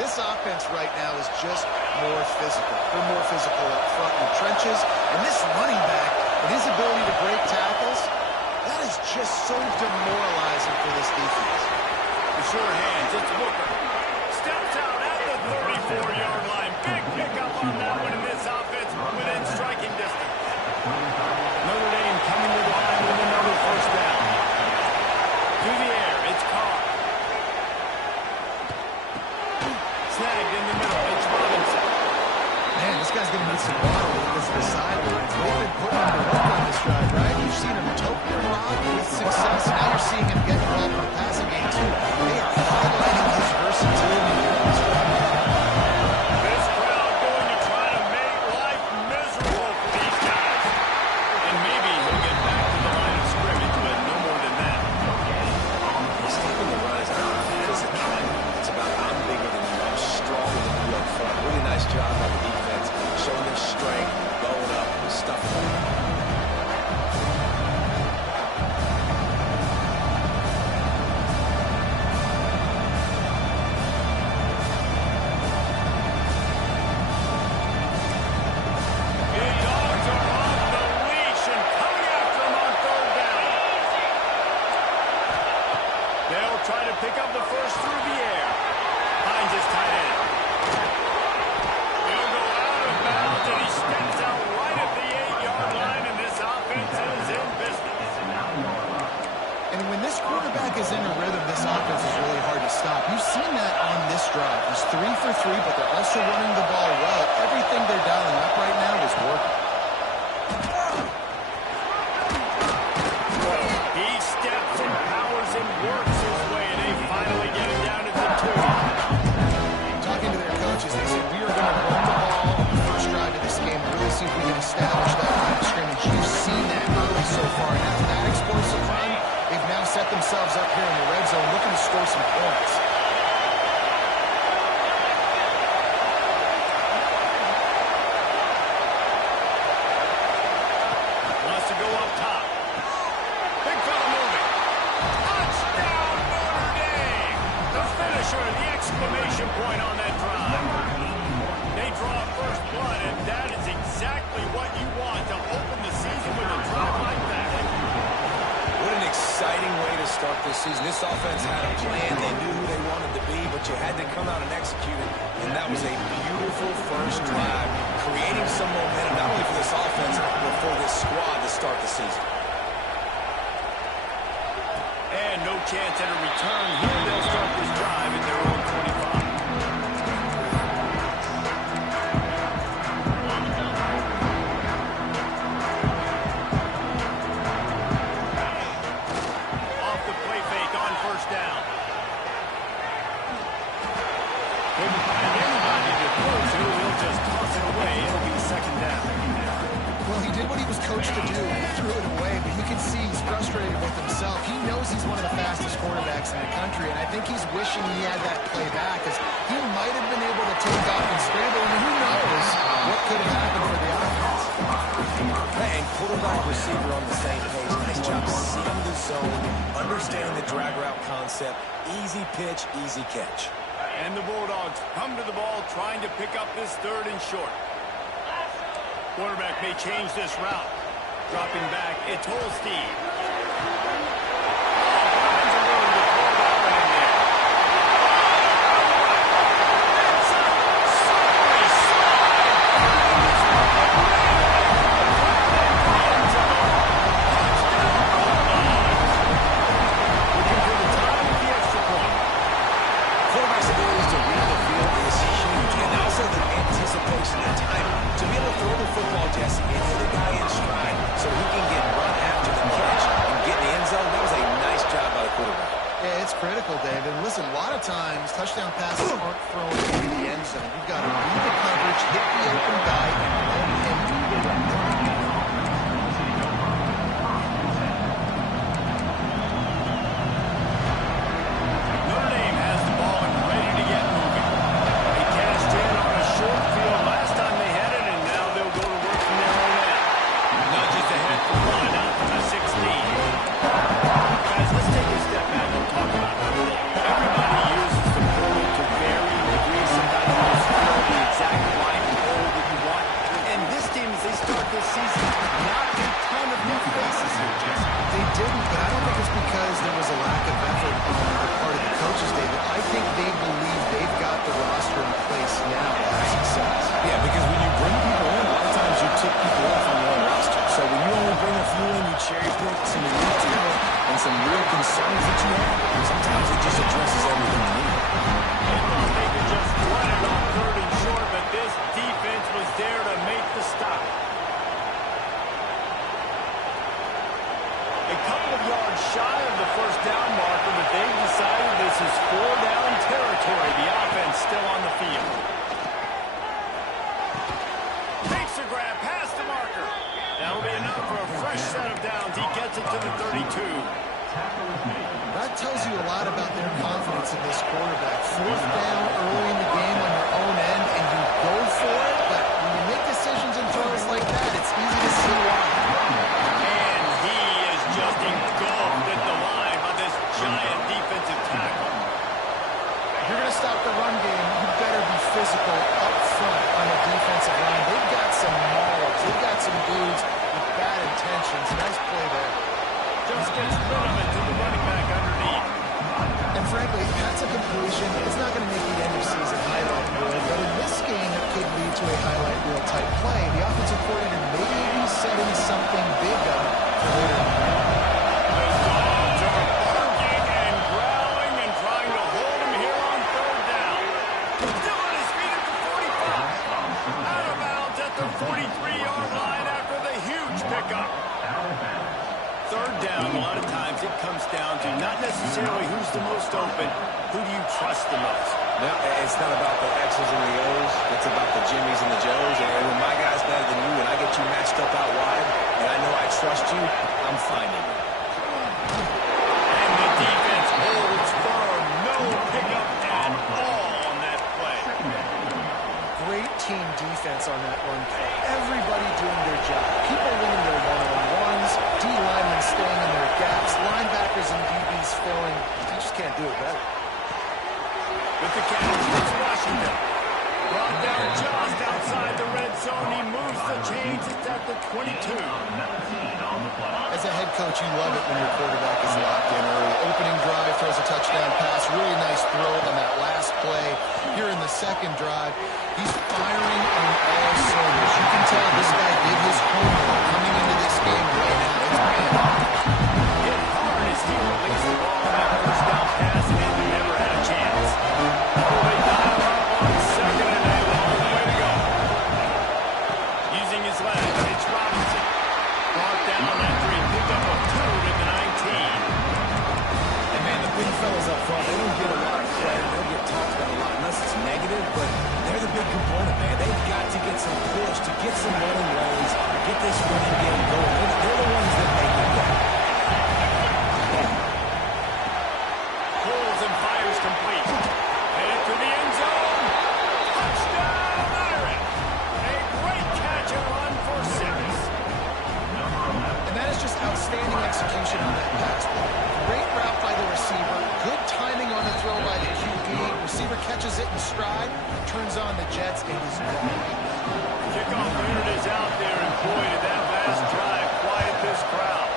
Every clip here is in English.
This offense right now is just more physical. They're more physical up front in the trenches. And this running back and his ability to break tackles, that is just so demoralizing for this defense. The sure hand, it's Booker. Steps out at the 34-yard line. Big pickup on that one in this offense within striking distance. Notre Dame coming to the line with another first down. Through the air, it's Carr. Snagged in the middle, it's Robinson. Man, this guy's going to need some water because of the sidelines. They've been putting him to work on this drive, right? You've seen him tote the rock with success. Now you're seeing him get involved in the passing game, too. They are highlighting his versatility in this drive. This crowd going to try to make life miserable for these guys. And maybe he'll get back to the line of scrimmage, but no more than that. Stopping the run is not physical. It's about I'm bigger than you, I'm stronger than you up front. Really nice job by the defense, showing their strength, blowing up, stuffing them. Try to pick up the first through the air. Hines is tight end. He'll go out of bounds, and he steps out right at the 8-yard line, and this offense is in business. And when this quarterback is in a rhythm, this offense is really hard to stop. You've seen that on this drive. He's 3 for 3, but they're also running the ball well. Everything they're dialing up right now is working. He steps and powers and works his way, and they finally get him down to the 2. Talking to their coaches, they said, we are going to run the ball on the first drive of this game and really see if we can establish that line of scrimmage. You've seen that early so far. And after that explosive run, they've now set themselves up here in the red zone looking to score some points. Wants to go up top. Big fella moving. Touchdown, Notre Dame! The finisher, the exclamation point on that drive. They draw first blood, and that is exactly what you want to open the season with a drive like that. What an exciting way to start this season. This offense had a plan. They knew who they wanted to be, but you had to come out and execute it. And that was a beautiful first drive, creating some momentum, not only for this offense, but for this squad to start the season. And no chance at a return here. They'll start this drive at their own 25. Off the play fake on first down. Couldn't find anybody to throw to. He'll just toss it away. It'll be second down. Well, he did what he was coached to do. He threw it away, but you can see he's frustrated with himself. He knows he's one of the fastest quarterbacks in the country, and I think he's wishing he had that play back, because he might have been able to take off and scramble, and who knows what could have happened for the offense. And quarterback receiver on the same page. Nice job seeing the zone, understanding the drag route concept. Easy pitch, easy catch. And the Bulldogs come to the ball trying to pick up this third and short. Quarterback may change this route. Dropping back, it's Holstein. Critical, David. Listen, a lot of times touchdown passes aren't thrown into the end zone. You've got to read the coverage, hit the open guy, and run him through the end zone. Notre Dame has the ball and ready to get moving. They cashed in on a short field last time they had it, and now they'll go to work from their own end. Nudges ahead for one out to the 16. Guys, let's take a step back and talk about it. Everybody uses the portal to varying degrees concerns that you have. Sometimes it just addresses everything you need. They thought they could just run it on 3rd and short, but this defense was there to make the stop. A couple of yards shy of the first down marker, but they've decided this is 4-down territory. The offense still on the field. Takes a grab past the marker. That'll be enough for a fresh set of downs. He gets it to the 32. That tells you a lot about their confidence in this quarterback. 4th down early in the game on your own end, and you go for it, but when you make decisions and throws like that, it's easy to see why. And he is just engulfed at the line by this giant defensive tackle. If you're going to stop the run game, you better be physical up front on the defensive line. They've got some maulers. They've got some dudes with bad intentions. Nice play there. Just gets rid of it to the running back underneath. And frankly, if that's a completion, it's not going to make the end of season highlight reel. But in this game, it could lead to a highlight reel type play. The offensive coordinator may be setting something big up for later in the game. The dogs are barking and growling and trying to hold him here on 3rd down. Still on his feet at the 45. Out of bounds at the 43-yard line after the huge pickup. 3rd down, a lot of times it comes down to not necessarily who's the most open, who do you trust the most? No, it's not about the X's and the O's. It's about the Jimmies and the Joes. And when my guy's better than you and I get you matched up out wide, and I know I trust you, I'm finding you. And the defense holds firm. No pickup at all on that play. Great team defense on that run play. Everybody doing their job. People winning their one-on-ones, D linemen staying in their gaps, linebackers and DBs filling. You just can't do it better. With the catch, it's Washington. Brought down just outside the red zone. He moves the chains. It's at the 22. As a head coach, you love it when your quarterback is locked in early. Opening drive, throws a touchdown pass. Really nice throw on that last play. Here in the second drive, he's firing on all cylinders. You can tell this guy did his homework coming into this game right now. It's paying off. Hit hard as he released the ball on that first down pass, and he never had a chance. They dial up on 2nd and a long way to go. Using his leg, it's Robinson. Brought down after he picked up a 2 to the 19. And man, the big fellas up front, they don't get a lot of credit. They don't get talked about a lot unless it's negative, but they're the big component, man. They've got to get some push, to get some running lanes, get this running game going. They're the ones that make it go. Pulls and fires complete. Headed to the end zone. Touchdown, Irish. A great catch and run for 6. And that is just outstanding execution on that pass play. Great route by the receiver. Good timing on the throw by the QB. Receiver catches it in stride, turns on the jets, and he's gone. Kickoff unit is out there, and boy, did that last drive quiet this crowd.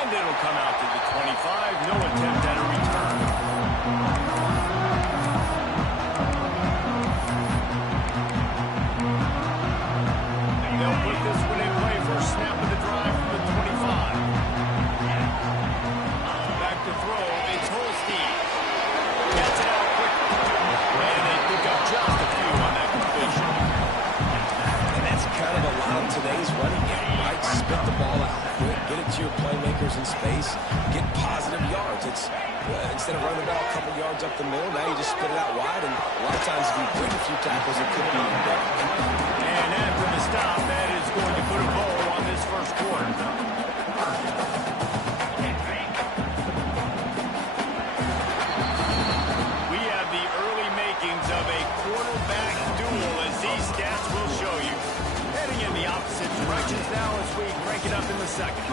And it'll come out to the 25. No attempt at a return. They'll put this one in play for a snap of the drive from the 25. Back to throw. It's Holstein. Gets it out quickly. And they pick up just a few on that completion. And that's kind of a lot of today's running game, right? Spit the ball out quick, get it to your playmakers in space, get positive yards. It's instead of running the ball a couple yards up the middle, now you just spit it out wide, and a lot of times if you break a few tackles, it could be even better. And after the stop, that is going to put a bow on this first quarter. We have the early makings of a quarterback duel, as these stats will show you. Heading in the opposite directions now as we crank it up in the second.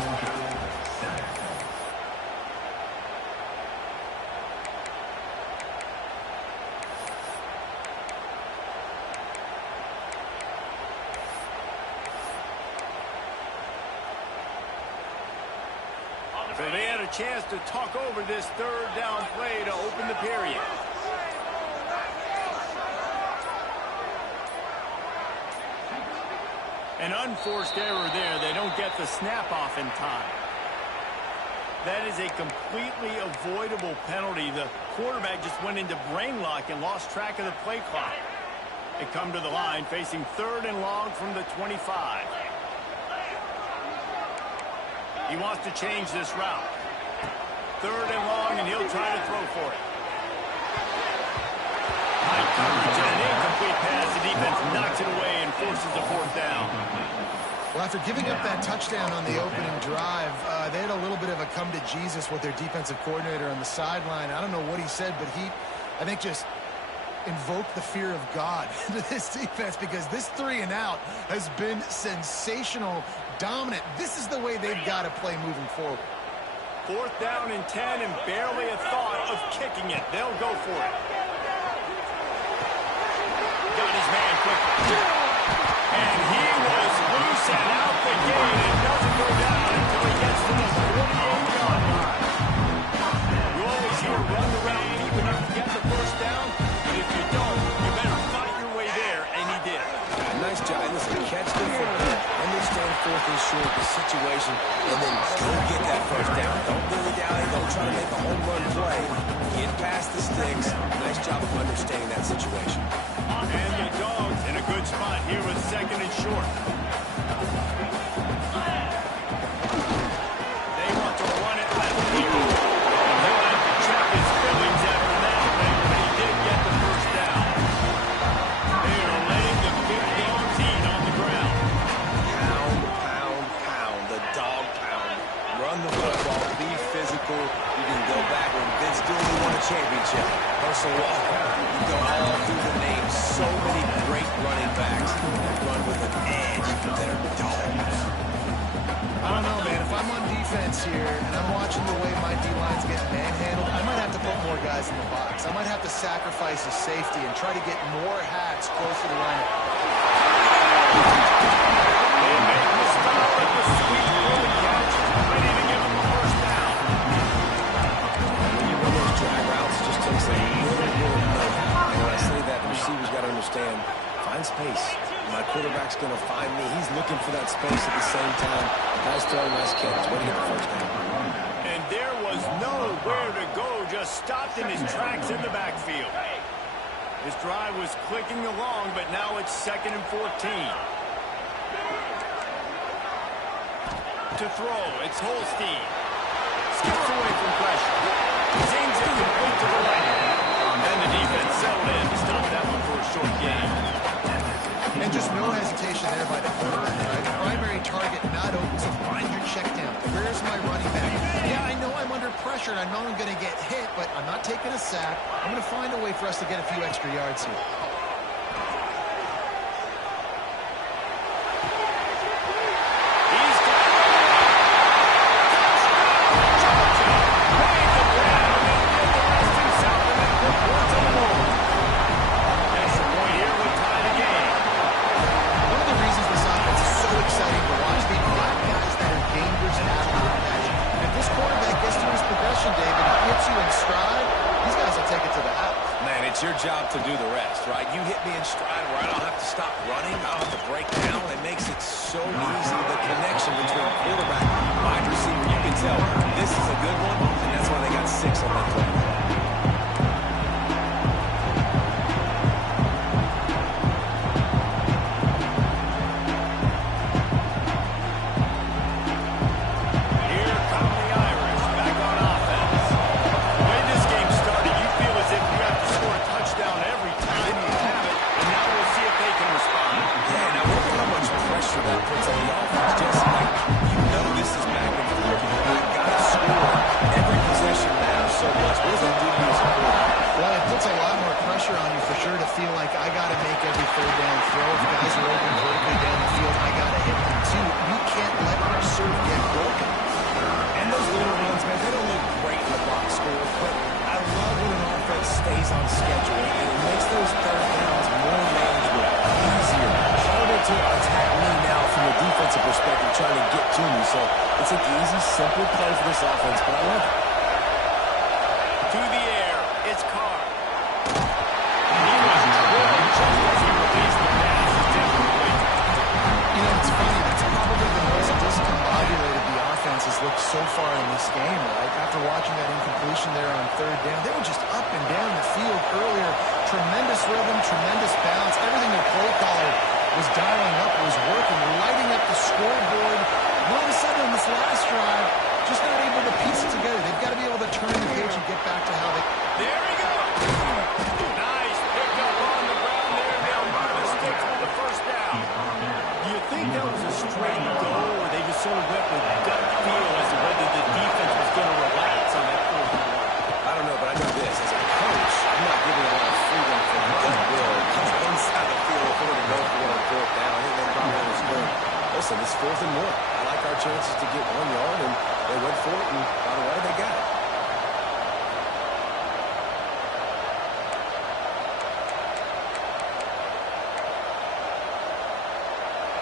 So they had a chance to talk over this 3rd down play to open the period. An unforced error there. They don't get the snap off in time. That is a completely avoidable penalty. The quarterback just went into brain lock and lost track of the play clock. They come to the line facing 3rd and long from the 25. He wants to change this route. 3rd and long, and he'll try to throw for it. High coverage and an incomplete pass. The defense knocks it away and forces a 4th down. Well, after giving up that touchdown on the opening drive, they had a little bit of a come to Jesus with their defensive coordinator on the sideline. I don't know what he said, but he, I think, just invoked the fear of God into this defense, because this 3 and out has been sensational, dominant. This is the way they've got to play moving forward. 4th down and 10, and barely a thought of kicking it. They'll go for it. Got his man quickly. And he was loose and out the gate and doesn't go down until he gets to the 48-yard line. You always hear run the route even if you get the 1st down. And if you don't, you better fight your way there, and he did. Nice job. Listen, catch the football, understand 4th and short, the situation, and then go get that 1st down. Don't dilly-dally. Don't try to make a home run play. Get past the sticks. Nice job of understanding that situation. And the Dogs in a good spot here with 2nd and short. They want to run it left here. And he'll have to check his feelings after that, but he did get the 1st down. They are letting the big dogs eat on the ground. Pound, pound, pound. The dog pound. Run the football. Be physical. You can go back when Vince Dooley won a championship. Herschel Walker. You go all through the names. So many great running backs that run with an edge that are dogs. I don't know, man. If I'm on defense here and I'm watching the way my D-line's getting manhandled, I might have to put more guys in the box. I might have to sacrifice his safety and try to get more hats close to the line. They make the stop with the sweet early catch, ready to give him the 1st down. When you run those drag routes, it just takes a little know-how. And when I say that, the receivers got to understand, find space. My quarterback's going to find me. He's looking for that space at the same time. Nice throw, nice catch. Way to get the 1st down. And there was nowhere to go, just stopped in his tracks in the backfield. His drive was clicking along, but now it's 2nd and 14. To throw, it's Holstein. Skips away from pressure. Zings it complete to the right. And the defense settled in to stop that one for a short gain. And just no hesitation there by the quarterback, right? Primary target not open, so find your check down. Where's my running back? Yeah, I know I'm under pressure, and I know I'm going to get hit, but I'm not taking a sack. I'm going to find a way for us to get a few extra yards here. It's your job to do the rest, right? You hit me in stride where I don't have to stop running. I don't have to break down. It makes it so easy, the connection between quarterback and wide receiver. You can tell this is a good one, and that's why they got 6 on that play. Feel like I got to make every 3rd down throw. If guys are open vertically down the field, I got to hit them too. You can't let our serve get broken. And those little runs, man, they don't look great in the box score, but I love when an offense stays on schedule, and it makes those 3rd downs more manageable, easier, harder to attack me now from a defensive perspective, trying to get to me. So it's an easy, simple play for this offense, but I love it. To the air, it's Carr. You know, it's funny. That's probably the most discombobulated the offense has looked so far in this game, right? After watching that incompletion there on third down, they were just up and down the field earlier. Tremendous rhythm, tremendous balance. Everything their play caller was dialing up was working, lighting up the scoreboard. All of a sudden, on this last drive, just not able to piece it together. They've got to be able to turn the page and get back to how they... There he goes! Nice pickup on the ground there. Now Marvin sticks with the first down. Do you think that was a straight goal, or they just sort of went with gut feel as to whether the defense was going to relax on that fourth and one? I don't know, but I know this. As a coach, I'm not giving a lot of freedom for gut will. Inside the field, if we're going to go for it on fourth down, and then probably on the screen. Listen, it's 4th and 1. I like our chances to get 1 yard, and they went for it, and by the way, they got it.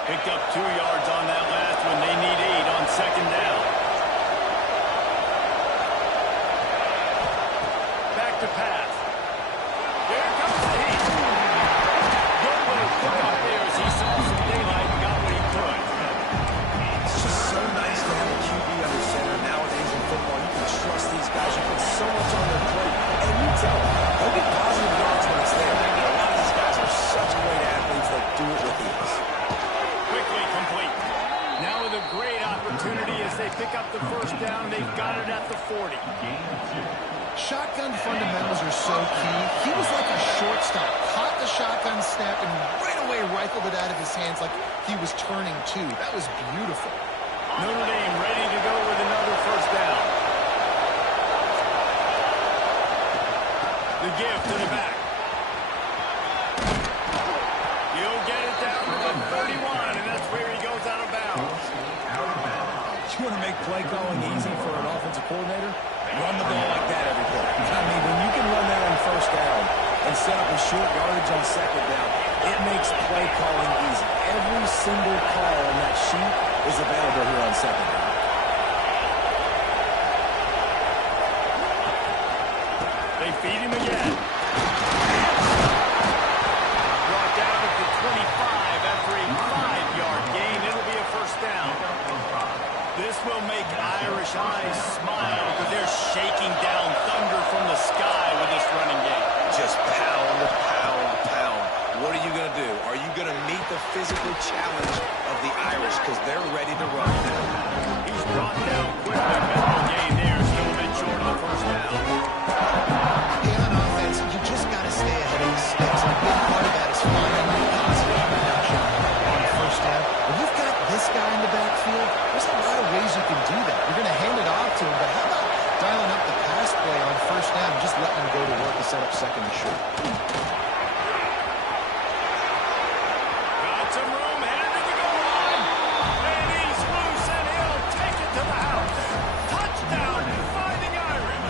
Picked up 2 yards on that last one. They need 8 on second down. Back to pass. There comes the heat. Good little pick up there as he saw some daylight and got what he could. It's just so nice to have a QB under center. Nowadays in football, you can trust these guys. You put so much on their plate. And you tell them, they'll get positive yards when it's there. A lot of these guys are such great athletes that do it with ease. Quickly complete. Now with a great opportunity as they pick up the first down. They've got it at the 40. Shotgun fundamentals are so key. He was like a shortstop. Caught the shotgun snap and right away rifled it out of his hands like he was turning two. That was beautiful. Notre Dame ready to go with another first down. The give to the back. He'll get it down to the 31, and that's where he goes out of bounds. You want to make play calling easy for an offensive coordinator? Run the ball like that every play. I mean, when you can run that on first down and set up a short yardage on second down, it makes play calling easy. Every single call on that sheet is available here on second down. They feed him again. Brought down at the 25 after a 5-yard gain. It'll be a first down. This will make Irish eyes smile because they're shaking down thunder from the sky with this running game. Just pound, pound, pound. What are you going to do? Are you going to meet the physical challenge of the Irish because they're ready to run? He's brought down quickly. Minimal gain there. Still a bit short of the first down. Yeah, on offense, you just got to stay ahead of the sticks. And a big part of that is finding the positive production on first down. When you've got this guy in the backfield, there's a lot of ways you can do that. You're going to hand it off to him, but how about dialing up the pass play on first down and just letting him go to work to set up second and short? Got some room, headed to the goal line. And he's loose, and he'll take it to the house. Touchdown, Fighting Irish.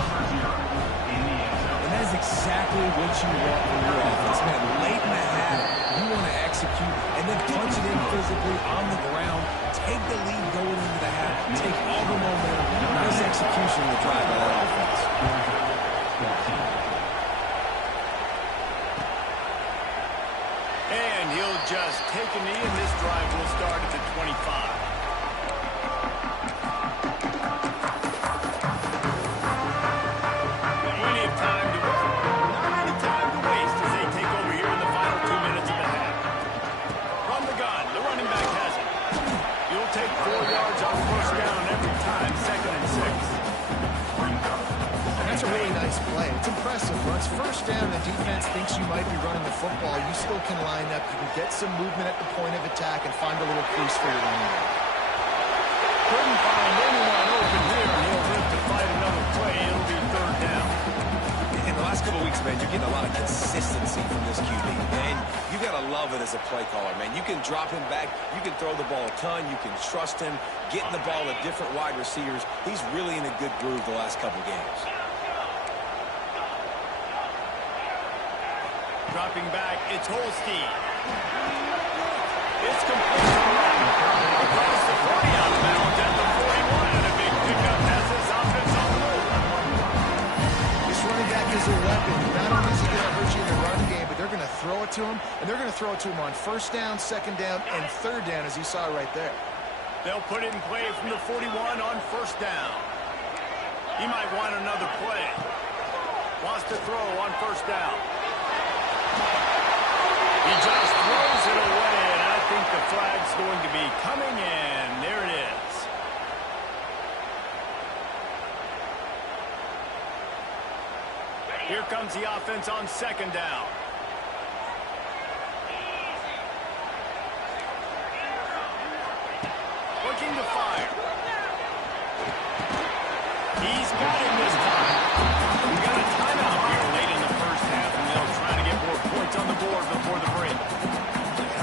And that is exactly what you want from your offense, man. Late in the half, you want to execute and then punch it in physically on the ground. Take the lead going into the half. Take all the momentum. Nice execution to drive by that offense. And he'll just take a knee, and this drive will start at the 25. Plenty of time to work. Not any time to waste as they take over here in the final 2 minutes of the half. From the gun, the running back has it. You'll take 4 yards on first down every time, second and 6. And that's a really nice play. It's impressive. Once first down, the defense thinks you might be running the football. You still can line up. You can get some movement at the point of attack and find a little crease for your running back. Couldn't find anyone open here. He'll live to fight another play. It'll be third down. In the last couple of weeks, man, you're getting a lot of consistency from this QB. And you got to love it as a play caller, man. You can drop him back. You can throw the ball a ton. You can trust him. Getting the ball to different wide receivers. He's really in a good groove the last couple of games. Dropping back, it's Holstein. It's complete. Across the 40 out of bounds at the 41, and a big pickup has his offense on the move. This running back is a weapon. Not only is he going to hurt you in the run game, but they're going to throw it to him, and they're going to throw it to him on first down, second down, and third down, as you saw right there. They'll put it in play from the 41 on first down. He might want another play. Wants to throw on first down. He just throws it away, and I think the flag's going to be coming in. There it is. Here comes the offense on second down. Looking to fire. He's got him this time. We got a timeout here late in the first half, and they'll try to get more points on the board before the break.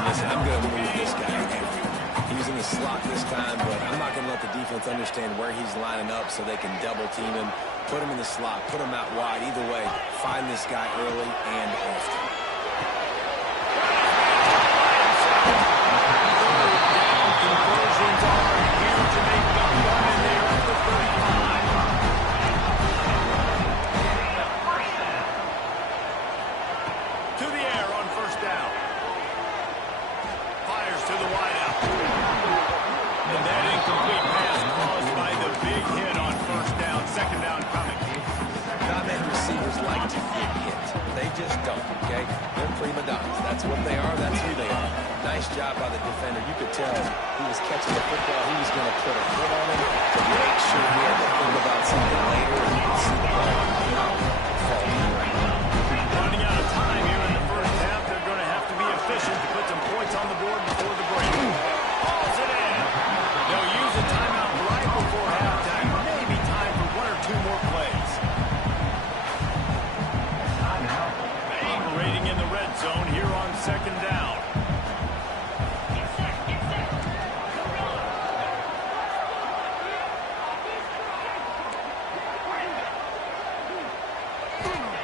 Listen, I'm going to move this guy everywhere. He's in the slot this time, but I'm not going to let the defense understand where he's lining up so they can double team him, put him in the slot, put him out wide. Either way, find this guy early and often. Conversions are here to make the run there at the 35. To the air on first down. Fires to the wideout. And that incomplete pass caused by the big hit on first down. Second down coming. Comment receivers like to get hit. They just don't, okay? They're prima donnas. That's what they are. That's who they are. Nice job by the defender. You could tell he was catching the football. He was going to put a foot on him to make sure he had to think about something later, and you can see the ball falling right now. Running out of time here in the first half. They're going to have to be efficient to put some points on the board before the break. Hauls it in. They'll use a timeout right before halftime. Maybe time for one or two more plays. Operating in the red zone here on second down.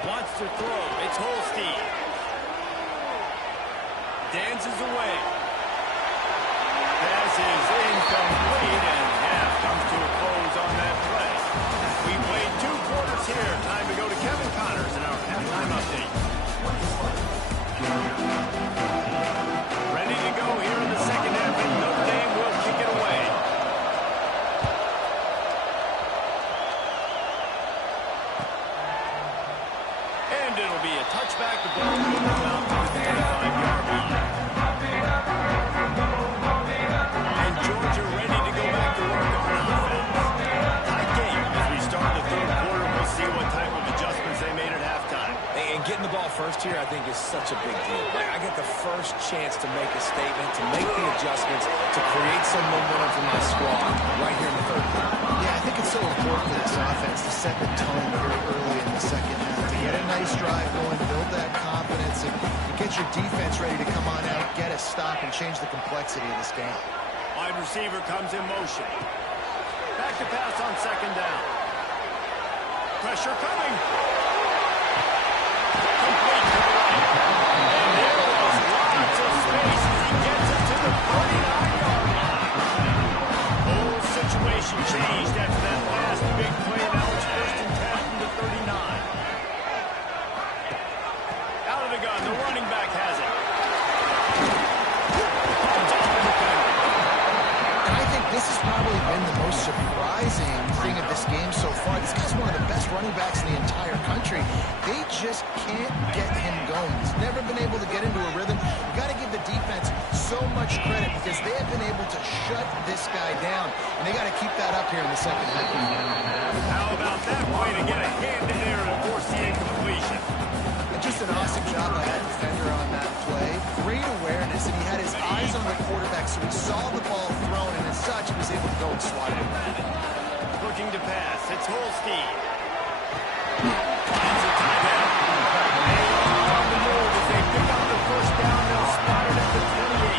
Wants to throw. It's Holstein. Dances away. Pass is incomplete, and half comes to a close on that play. We played 2 quarters here. Time to go to Kevin Connors in our halftime update. Ready to go here in the second half, and Notre Dame will kick it away. And it'll be a touchback. The ball will come out to the 35-yard line. And Georgia ready to go back to work on offense. Tight game as we start the third quarter. We'll see what type of adjustments they made at halftime. And getting the ball first here, I think, is such a big deal. Like, I get the first chance to make a statement, to make the adjustments, to create some momentum for my squad right here in the third quarter. Yeah, I think it's so important for this offense to set the tone here early in the second half. To get a nice drive going, build that confidence, and get your defense ready to come on out, get a stop, and change the complexity of this game. Wide receiver comes in motion. Back to pass on second down. Pressure coming. Complete to the right. And there was lots of space as he gets it to the 49-yard line. Whole situation changed after that last big play. Now it's first and 10 from the 39. Out of the gun, the running back has it. It's off the defender. And I think this has probably been the most surprising thing of this game so far. This guy's one of the best running backs in the entire country. They just can't get him going. He's never been able to get into a rhythm. You've got to give the defense so much credit because they have been able to shut this guy down. And they got to keep that up here in the second half. How about that play to get a hand in there and force the incompletion? And just an awesome job by that defender on that play. Great awareness, and he had his eyes on the quarterback, so he saw the ball thrown, and as such, he was able to go and swat it. Looking to pass. It's Holstein. Finds a tight end. They are on the move as they pick up the first down. They'll spot it at the 28.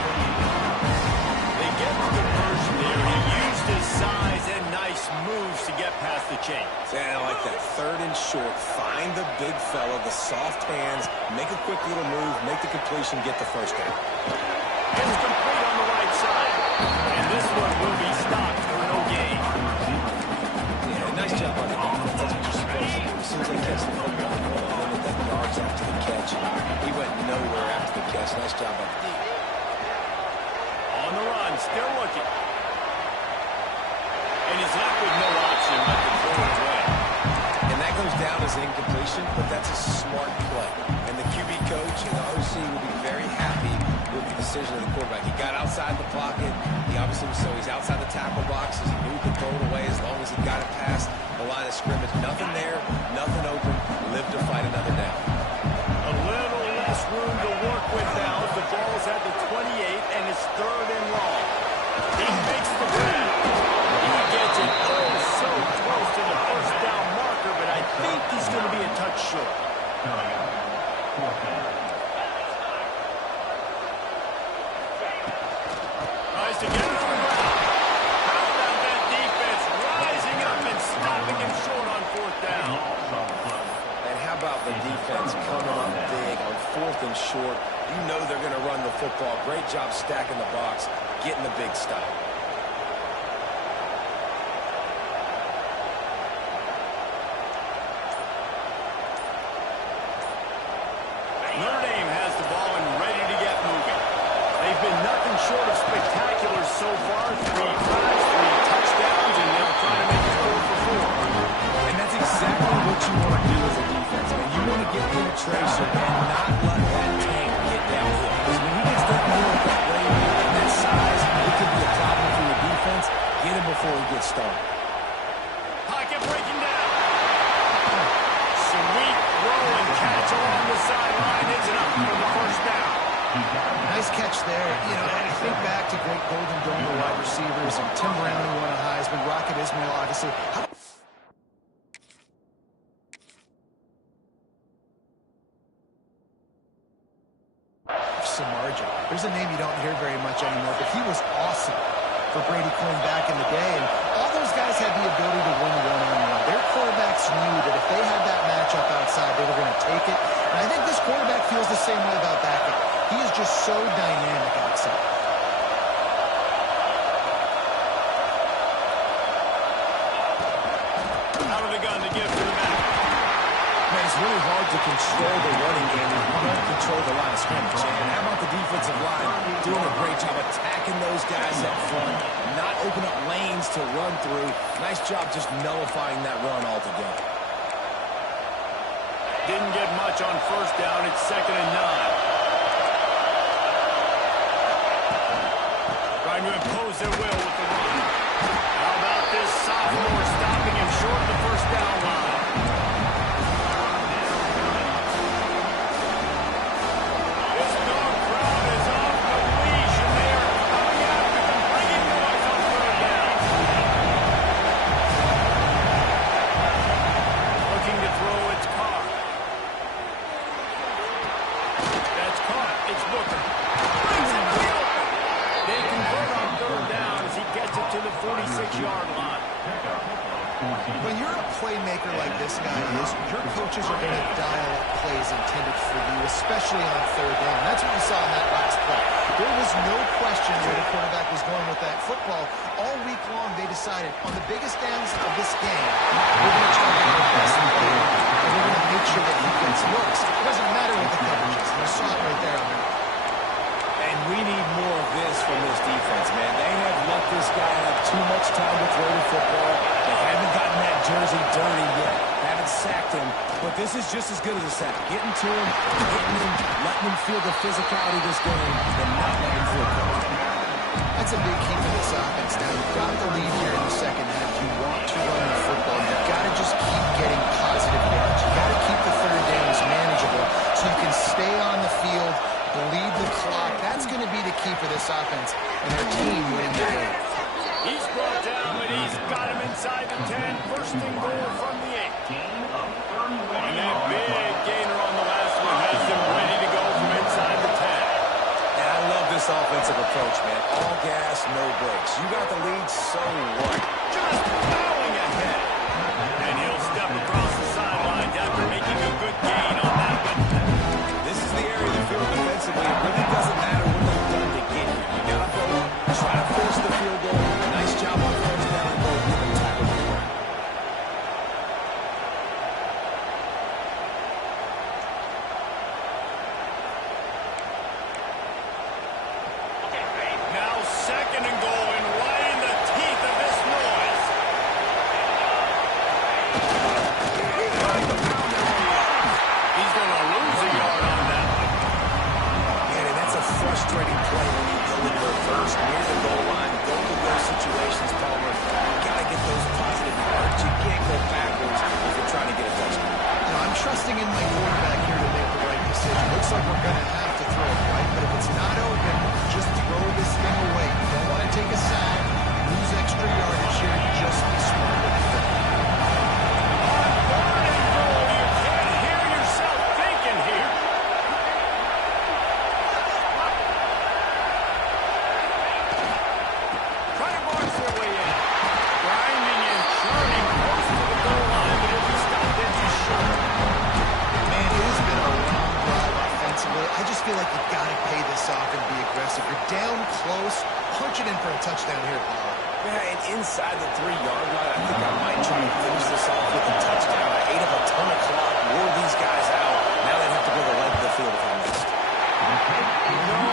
They get the conversion there. He used his size and nice moves to get past the chains. Yeah, I like that. Third and short. Find the big fella, the soft hands, make a quick little move, make the completion, get the first down. It's complete on the right side. And this one will be stopped for no gain. Yeah, nice job on the defense. That's what you're supposed to do. As soon as they catch the football, limit that yards after the catch. He went nowhere after the catch. Nice job on the D. On the run, still looking. he's left with no option but to throw it away. And that goes down as an incompletion, but that's a smart play. And the QB coach and the OC will be very happy with the decision of the quarterback. He got outside the pocket. He obviously was he's outside the tackle box. He moved and throw it away as long as he got it past the line of scrimmage. Nothing there, nothing open. Live to fight another down. A little less room to work with now as the ball's at the 28 and it's 3rd and long. He makes the grab. He gets it so close to the first down marker, but I think he's going to be a touch short. Tries to get it on the ground. How about that defense rising up and stopping him short on 4th down? And how about the defense coming up big on 4th and short? You know they're going to run the football. Great job stacking the box, getting the big stop. Notre Dame has the ball and ready to get moving. They've been nothing short of spectacular so far. 3 tries, 3 touchdowns, and they'll try to make it 4 for 4. And that's exactly what you want to do as a defense, man. You want to get penetration and not let that tank get downhill. Because when he gets downhill at that rate and that size, it could be a problem for your defense. Get him before he gets started. Pocket breaking down. Sweet throw and catch along the sideline. It's enough for the first down. Nice catch there. You know, I think back to great Golden Dome wide receivers, and Tim Brown, who won a Heisman, Rocket Ismail, obviously. Samardzija. There's a name you don't hear very much anymore, but he was awesome for Brady Quinn back in the day, and all those guys had the ability to win one-on-one. Their quarterbacks knew that if they had that matchup outside, they were going to take it, and I think this quarterback feels the same way about that guy. He is just so dynamic outside. Out of the gun to give to the back. Man, it's really hard to control the running game if you don't control the line of scrimmage. And how about the defensive line doing a great job attacking those guys up front, not open up lanes to run through. Nice job just nullifying that run altogether. Didn't get much on 1st down. It's 2nd and 9. Trying to impose their will with the run. How about this sophomore stopping him short of the 1st down line? This dog crowd is off the leash, and they are coming after them, bringing noise on 3rd down. Looking to throw, it's Carr. That's caught. It's Booker. Brings it wheel. They convert on 3rd down as he gets it to the 46-yard line. When you're a playmaker like this guy is, your coaches are going to dial up plays intended for you, especially on 3rd down. That's what we saw in that last play. There was no question where the quarterback was going with that football. All week long, they decided on the biggest downs of this game, we're going to try to get the best player, and we're going to make sure that he gets looks. It doesn't matter what the coverage is. You saw it right there on that. And we need more of this from this defense, man. They have let this guy have too much time to throw the football. They haven't gotten that jersey dirty yet. Haven't sacked him. But this is just as good as a sack. Getting to him, hitting him, letting him feel the physicality of this game, and not letting him feel comfortable. That's a big key for this offense. Now, you've got the lead here in the 2nd half. You want to run the football. You've got to just keep getting positive yards. You've got to keep the 3rd downs manageable so you can stay on the field, bleed the clock. That's going to be the key for this offense and their team winning the game. He's brought down, but he's got him inside the 10. 1st and goal from the 8. And that big gainer on the last one has him ready to go from inside the 10. And I love this offensive approach, man. All gas, no brakes. You got the lead, so what? Just plowing ahead. And he'll step across the sidelines after making a good gain on that one. This is the area of the field defensively. It really doesn't matter what they've done to get here. You got to go up, try to force the field goal. Nice job on 1st down and go get them tackled to the ground. Now 2nd and goal, and right in the teeth of this noise. yards near the goal line. Go to those situations, Palmer. You got to get those positive yards. You can't go backwards if you're trying to get a touchdown. You know, I'm trusting in my quarterback here to make the right decision. Looks like we're going to have to throw it right, but if it's not open, just throw this thing away. You don't want to take a sack, lose extra yardage here. Just be smart with it. I just feel like you've got to pay this off and be aggressive. You're down close. Punch it in for a touchdown here, Paul. Yeah, and inside the 3-yard line, I think I might try to finish this off with a touchdown. I ate up a ton of clock, wore these guys out. Now they have to go the length of the field if I missed. No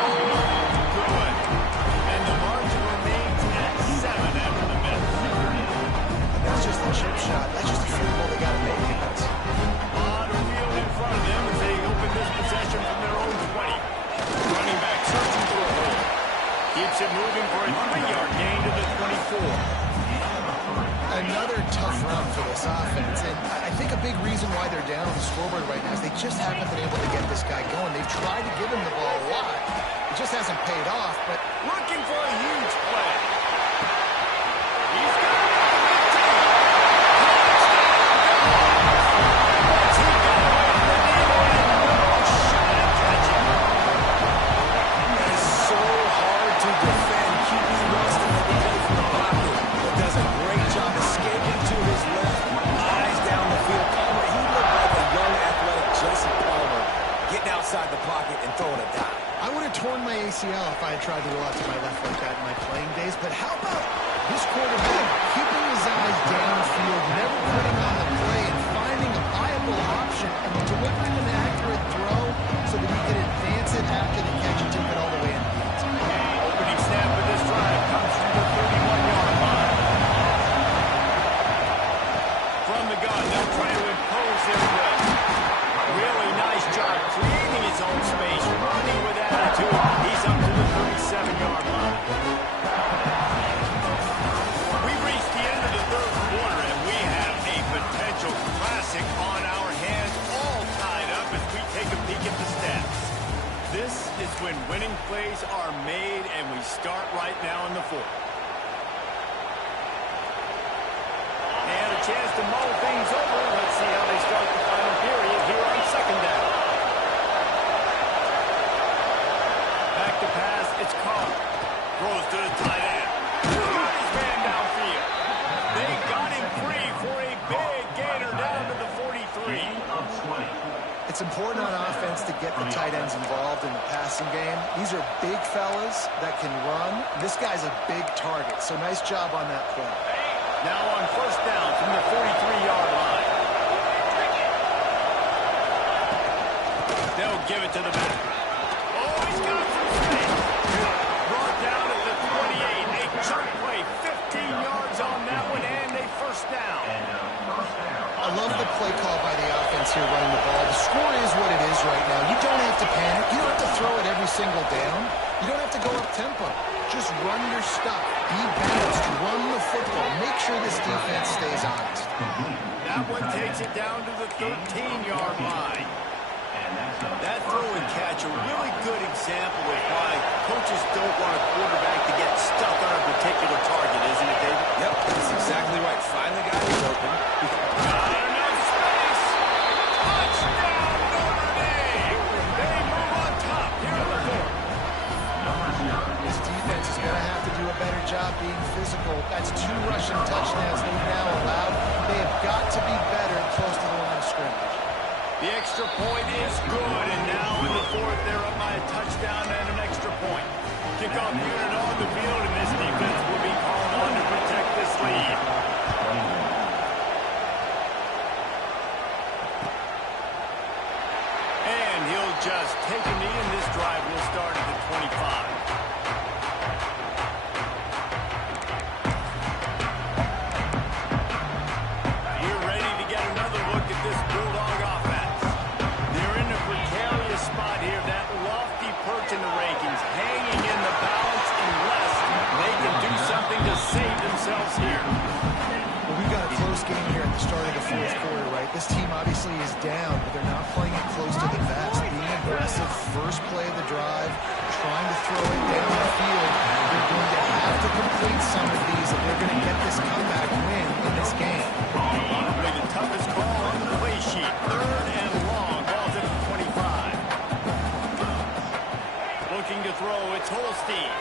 good. And the margin remains at 7 after the miss. That's just a chip shot. That's just a field goal they got to make in this. A lot of field in front of them as they open this possession from their own 20. Running back searching for a hole. Keeps it moving for a 3-yard gain to the 24. Another tough run for this offense, and I think a big reason why they're down on the scoreboard right now is they just haven't been able to get this guy going. They've tried to give him the ball a lot. It just hasn't paid off, but Looking for a huge play. He's got it. Outside the pocket and throwing a dime. I would have torn my ACL if I had tried to go out to my left like that in my playing days, but how about this quarterback keeping his eyes downfield, never putting on the play, and finding a viable option and delivering an accurate throw so that he can advance it after the catch and take it all the way in the end zone. Opening snap of this drive comes from the 31-yard line. From the gun, they'll try to impose their will. Really nice job creating his own space, running with attitude. He's up to the 37-yard line. We've reached the end of the third quarter, and we have a potential classic on our hands, all tied up as we take a peek at the stats. This is when winning plays are made, and we start right now in the fourth. And a chance to mull things over. Let's see how they start the final period here on second down. Back to pass, it's Carr. Throws to the tight end. Got his man downfield. They got him free for a big gainer down to the 43. It's important on offense to get the tight ends involved in the passing game. These are big fellas that can run. This guy's a big target, so nice job on that play. Now on first down from the 43-yard line. They'll give it to the back. Oh, he's got some space. Brought down at the 28. A chunk play, 15 yards on that one, and a first down. I love the play call by the offense here running the ball. The score is what it is right now. You don't have to panic. You don't have to throw it every single down. You don't have to go up tempo. Just run your stuff. Be balanced. Run the football. Make sure this defense stays honest. That one takes it down to the 13-yard line. That throw and catch, a really good example of why coaches don't want a quarterback to get stuck on a particular target, isn't it, David? Yep, that's exactly right. Find the guy who's open. Got enough space. Touchdown, Notre Dame. They move on top here in the fourth. This defense is going to have to do a better job being physical. That's 2 rushing touchdowns they've now allowed. They have got to be better close to the line of scrimmage. The extra point is good, and now in the fourth, they're up by a touchdown and an extra point. Kickoff unit on the field, and this defense will be called on to protect this lead. And he'll just take a knee, and this drive will start at the 25. We're ready to get another look at this Bulldog offense. They're in a precarious spot here, that lofty perch in the rankings, hanging in the balance unless first play of the drive, trying to throw it down the field. They're going to have to complete some of these if they're going to get this comeback win in this game. Probably the toughest call on the play sheet. 3rd and long. Ball's at the 25. Looking to throw. It's Holstein.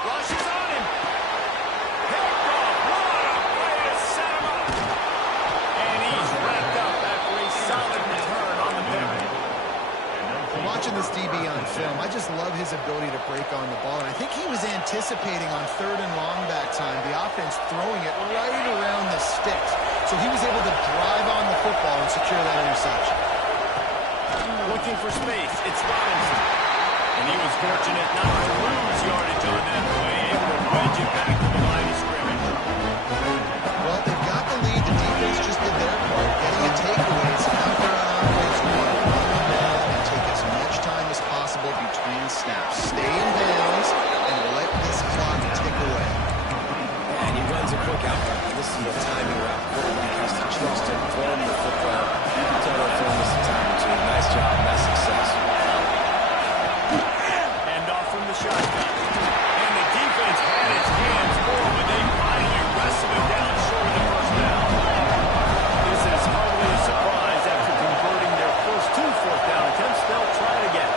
Rushes on him. Picked off. What a way to set him up. And he's wrapped up after a solid return on the pivot. Watching this DB on film, I just love his ability to break on the ball. And I think he was anticipating on 3rd and long back time, the offense throwing it right around the sticks. So he was able to drive on the football and secure that interception. Looking for space. It's Robinson. And he was fortunate not to lose yardage on that play, able to wedge it back to the line of scrimmage. Well, they've got the lead. The defense just did their part, getting a takeaway. So now they're on offense. We want to run the ball and take as much time as possible between snaps. Stay in bounds and let this clock tick away. And he runs a quick out. This is the timing route. Quarterback has to trust him, throw him the football. You can tell they're throwing this a time or two. Nice job, nice success. And off from the shotgun. And the defense had its hands full when they finally wrestled him down short of the first down. This is hardly a surprise after converting their first 2 fourth down attempts. They'll try it again.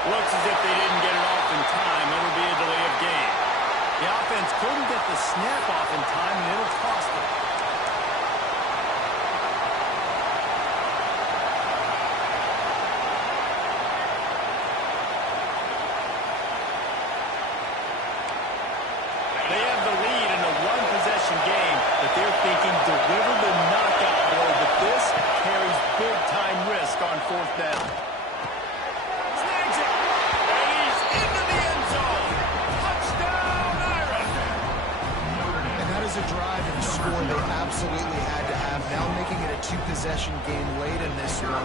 Looks as if they didn't get it off in time. It'll be a delay of game. The offense couldn't get the snap off in time, and it'll cost them. They have the lead in a one-possession game, but they're thinking deliver the knockout blow, but this carries big-time risk on 4th down. A drive and score they absolutely had to have. Now making it a 2-possession game late in this one.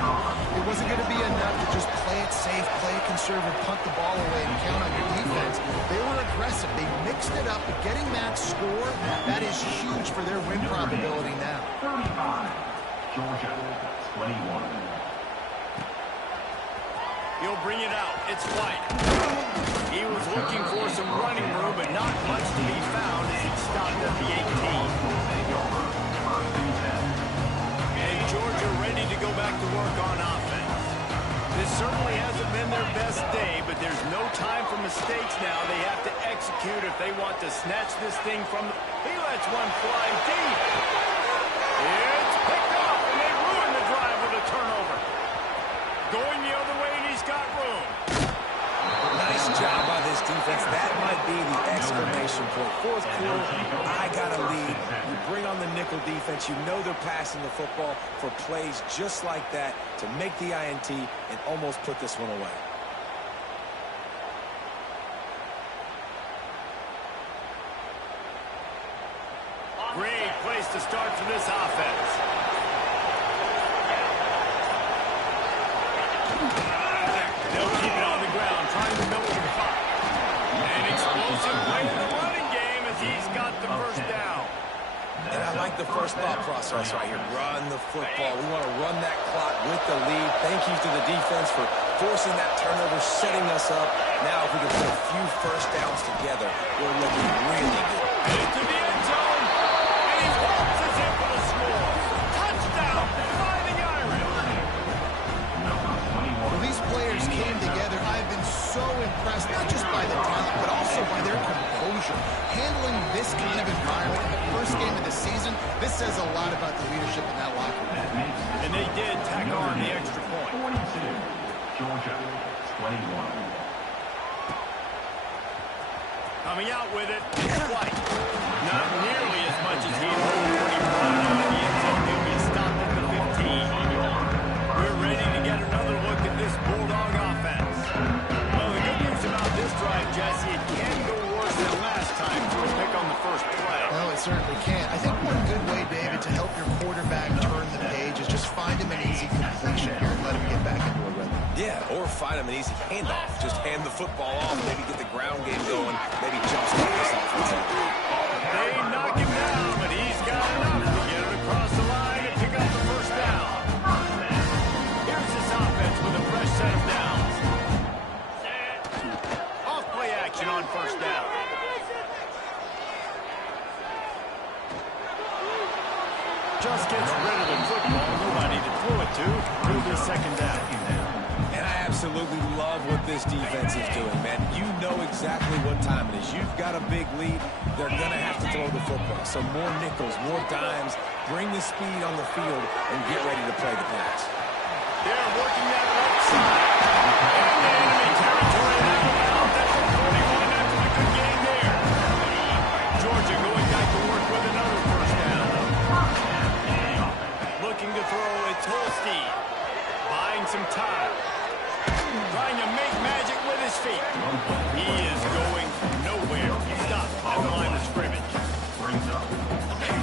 It wasn't going to be enough to just play it safe, play it conservative, punt the ball away, and count on your defense. They were aggressive. They mixed it up, but getting that score, that is huge for their win probability now. 35, Georgia, 21. He'll bring it out. It's White. He was looking for some running room, but not much to be found as he stopped at the 18. And Georgia ready to go back to work on offense. This certainly hasn't been their best day, but there's no time for mistakes now. They have to execute if they want to snatch this thing from the... He lets one fly deep. It's picked off, and they ruin the drive with a turnover. Going the other way, and he's got room. Nice job by this defense. That might be the exclamation point. 4th quarter, I got a lead. You bring on the nickel defense. You know they're passing the football for plays just like that to make the INT and almost put this one away. Great place to start for this offense. They'll keep it on the ground, trying to milk the clock. An explosive play in the running game as he's got the first down. And I like the first thought process right here. Run the football. We want to run that clock with the lead. Thank you to the defense for forcing that turnover, setting us up. Now if we can put a few first downs together, we're looking really good. Into the end zone, and he waltzes in for the score. Touchdown, Fighting Irish. When these players came together, I've been so impressed, not just by the talent, but also by their composure. Handling this kind of environment in the first game of the season, this says a lot about the leadership in that locker room. And they did tack on the extra point. 42, Georgia, 21. Coming out with it, White. Not nearly as much as he had hoped when he brought it out of the end zone. He'll be stopped at the 15. We're ready to get another look at this Yeah, or find him an easy handoff. Just hand the football off, maybe get the ground game going, maybe jumpstart this offense. They knock him down, but he's got enough to get it across the line and pick up the first down. Here's this offense with a fresh set of downs. Off-play action on first down. Just gets rid of the football. Nobody to throw it to. It'll be second down. And I absolutely love what this defense is doing, man. You know exactly what time it is. You've got a big lead. They're going to have to throw the football. So more nickels, more dimes. Bring the speed on the field and get ready to play the pass. They're working that right side. And the enemy territory now. That's a 41 after a good game there. Georgia going back to work with another first down. Looking to throw, it's Holstein. Buying some time. Trying to make magic with his feet. He is going nowhere. Stop at the line of scrimmage.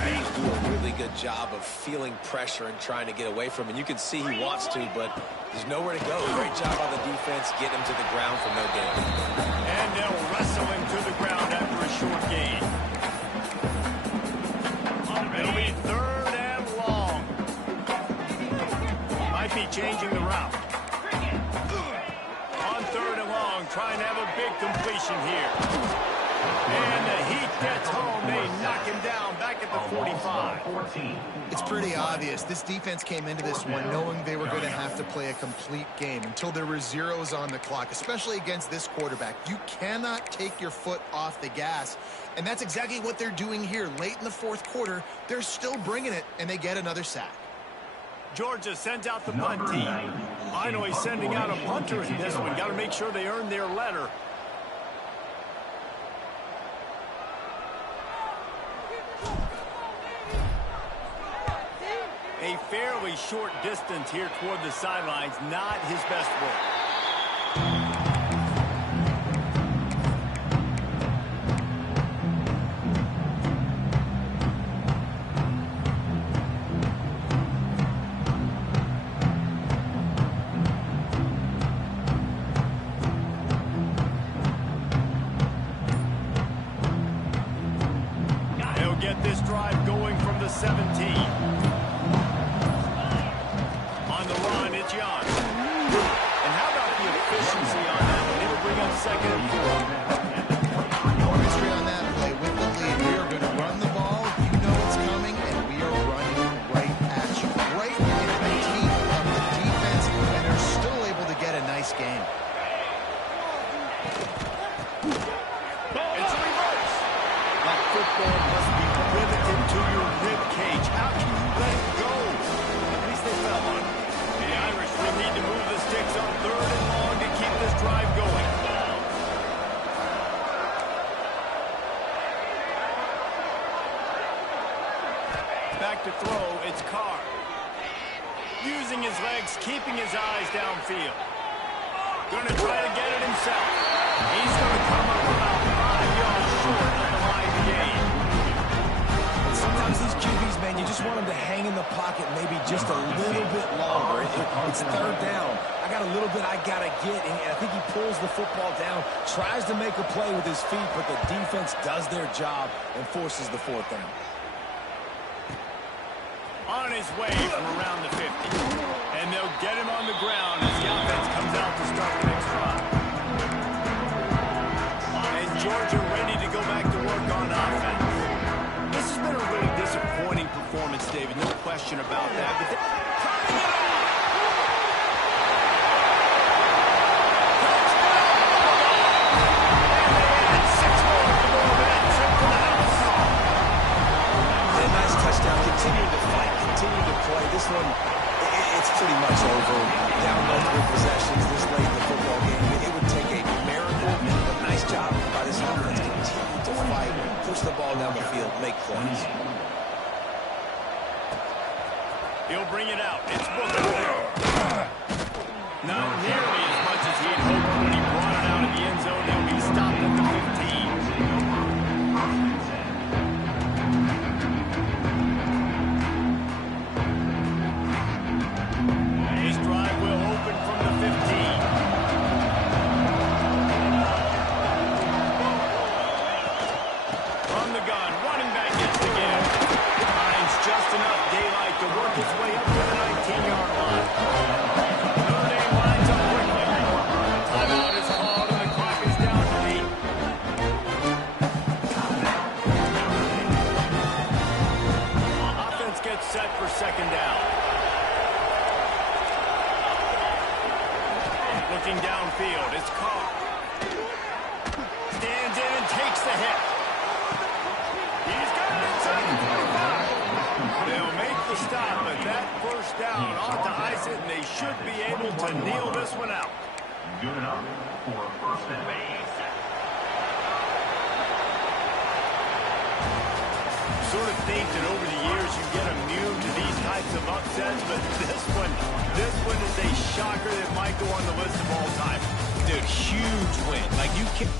He's doing a really good job of feeling pressure and trying to get away from it. You can see he wants to, but there's nowhere to go. Great job on the defense, getting him to the ground for no gain. And they'll wrestle him to the ground after a short gain. It'll be third and long. Might be changing the route. On third and long, trying to have a big completion here. And the heat gets home. They knock him down back at the 45. It's pretty obvious. This defense came into this one knowing they were going to have to play a complete game until there were zeros on the clock, especially against this quarterback. You cannot take your foot off the gas, and that's exactly what they're doing here. Late in the fourth quarter, they're still bringing it, and they get another sack. Georgia sends out the punt team. I know he's sending out a punter in this one. Got to make sure they earn their letter. A fairly short distance here toward the sidelines. Not his best work. They'll get this drive going from the 17. Second and 4. No mystery on that play. With the lead, we are going to run the ball. You know it's coming, and we are running right at you. Right into the teeth of the defense, and they're still able to get a nice game. It's a reverse. That football must be riveted to your rib cage. How can you let it go? At least they fell on it. The Irish will need to move the sticks on third and long to keep this drive going. Back to throw, it's Carr. Using his legs, keeping his eyes downfield. Going to try to get it himself. He's going to come up about 5 yards short of the line to gain. And sometimes these QBs, man, you just want them to hang in the pocket maybe just a little bit longer. It's third down. I got a little bit I got to get, and I think he pulls the football down, tries to make a play with his feet, but the defense does their job and forces the fourth down. On his way from around the 50. And they'll get him on the ground as the offense comes out to start the next drive. And Georgia ready to go back to work on offense. This has been a really disappointing performance, David. No question about that. But Continue to fight, continue to play. This one, it's pretty much over. Down multiple possessions this late in the football game. It would take a miracle, but nice job by this offense. Continue to fight, push the ball down the field, make plays. He'll bring it out. It's Booker. Not nearly as much as he had hoped when he brought it out of the end zone. He'll be stopped at the 15. This drive will open from the 15. Looking downfield, it's Carr. Stands in and takes the hit. He's got it inside the 45. They'll make the stop, but that first down ought to ice it, and they should be able to kneel this one out. Good enough for a first down. Sort of think that over the years you get immune to these types of upsets, but this one is a shocker that might go on the list of all time. Dude, huge win. Like, you can't...